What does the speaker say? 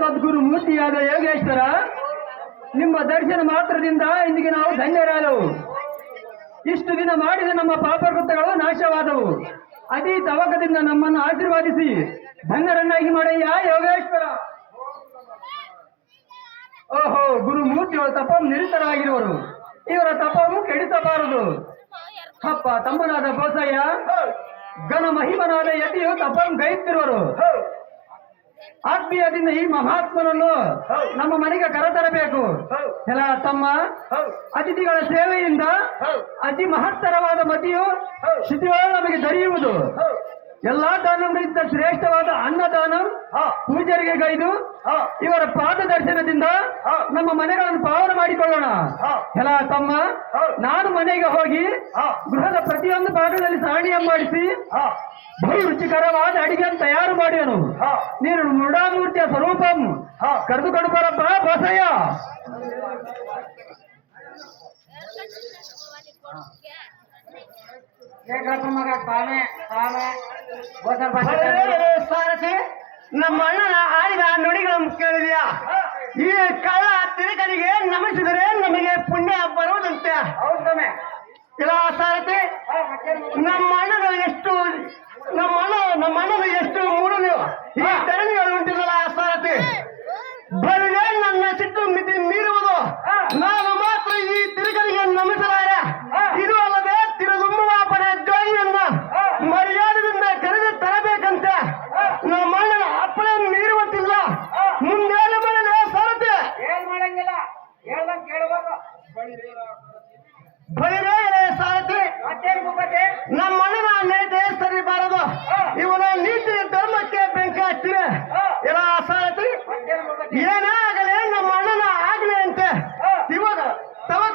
ಸದ್ಗುರು ಮೂರ್ತಿಯಾದ ಯೋಗೇಶ್ವರ, ನಿಮ್ಮ ದರ್ಶನ ಮಾತ್ರದಿಂದ ಇಂದಿಗೆ ನಾವು ಧನ್ಯರಾದವು. ಇಷ್ಟು ದಿನ ಮಾಡಿದ ನಮ್ಮ ಪಾಪಕೃತ್ಯಗಳು ನಾಶವಾದವು. ಅತಿ ತವಕದಿಂದ ನಮ್ಮನ್ನು ಆಶೀರ್ವಾದಿಸಿ ಧನ್ಯರನ್ನಾಗಿ ಮಾಡಯ್ಯ ಯೋಗೇಶ್ವರ. ಓಹೋ, ಗುರುಮೂರ್ತಿಗಳು ತಪಂ ನಿರತರಾಗಿರುವರು. ಇವರ ತಪವು ಕೆಡಿಸಬಾರದು. ಅಪ್ಪ ತಮ್ಮನಾದ ಬೋಸಯ್ಯ, ಘನ ಮಹಿಮನಾದ ಯತಿಯು ತಪಂ ಗೈತ್ತಿರುವರು. ಆತ್ಮೀಯದಿಂದ ಈ ಮಹಾತ್ಮನನ್ನು ನಮ್ಮ ಮನೆಗೆ ಕರೆತರಬೇಕು. ಎಲ್ಲ ತಮ್ಮ ಅತಿಥಿಗಳ ಸೇವೆಯಿಂದ ಅತಿ ಮಹತ್ತರವಾದ ಮತಿಯು ಶಿಥಿಗಳು ನಮಗೆ ದೊರೆಯುವುದು. ಎಲ್ಲಾ ದಾನಗಳಿಂದ ಶ್ರೇಷ್ಠವಾದ ಅನ್ನದಾನ ಪೂಜಾರಿಗೆ ಗೈದು ಇವರ ಪಾದ ದರ್ಶನದಿಂದ ನಮ್ಮ ಮನೆಗಳನ್ನು ಪಾವನ ಮಾಡಿಕೊಳ್ಳೋಣ. ಎಲ್ಲ ತಮ್ಮ, ನಾನು ಮನೆಗೆ ಹೋಗಿ ಗೃಹದ ಪ್ರತಿಯೊಂದು ಭಾಗದಲ್ಲಿ ಸಾಣಿಯ ಮಾಡಿಸಿ ಬಹು ರುಚಿಕರವಾದ ಅಡಿಗೆಯನ್ನು ತಯಾರು ಮಾಡಿದನು. ನೀನು ಮೃಡಾಮೂರ್ತಿಯ ಸ್ವರೂಪಂ ಕರೆದುಕೊಂಡು ಬರಪ್ಪ ಬಸಯ್ಯ. ಸಾರಥಿ, ನಮ್ಮ ಅಣ್ಣನ ಆಡಿದ ನುಡಿಗಳನ್ನು ಕೇಳಿದೆಯಾ? ಈ ಕಳ್ಳ ತಿರುಗನಿಗೆ ನಮಿಸಿದರೆ ನಮಗೆ ಪುಣ್ಯ ಬರುವುದಂತೆ. ಇಲ್ಲ ಸಾರಥಿ, ನಮ್ಮ ಅಣ್ಣನ ಎಷ್ಟು ಮೂಡಲು ಈ ಧರಣಿಗಳು ಉಂಟಿದಲ್ಲ ಸಾರಥಿ. ಬರಲೇ ನನ್ನ ಸಿಟ್ಟು ಮಿತಿ ಮೀರುವುದು. ನಾನು ಮಾತ್ರ ಈ ತಿರುಗನಿಗೆ ನಮಿಸಲಾರೆ. ಇದು ಅಲ್ಲದೆ ತಿರುಗುಮ್ಮವಾಪನ ಜೋಗಿಯನ್ನ ಮರ್ಯಾದೆಯಿಂದ ಕರೆದು ತರಬೇಕಂತೆ. ನಮ್ಮ ಅಣ್ಣನ ಅಪ್ಪಣೆ ಮೀರುವಂತಿಲ್ಲ. ಮುಂದೇನು ಮಾಡಲೇ ಸಾರಥಿ? ಏನ್ ಮಾಡಂಗಿಲ್ಲ, ಹೇಳ್ದಂಗೆ ಕೇಳಬೇಕು. ಬಳಿರೇ ಸಾರಥಿ, ನಮ್ಮ ಅಣ್ಣನ ನಡತೆ ಸರಿ ಬಾರದು. ಇವನ ನೀತಿ ಧರ್ಮಕ್ಕೆ ಬೆಂಕಿ ಹಚ್ಚಿವೆ. ಇಲ್ಲ ಸಾರಥಿ, ಏನೇ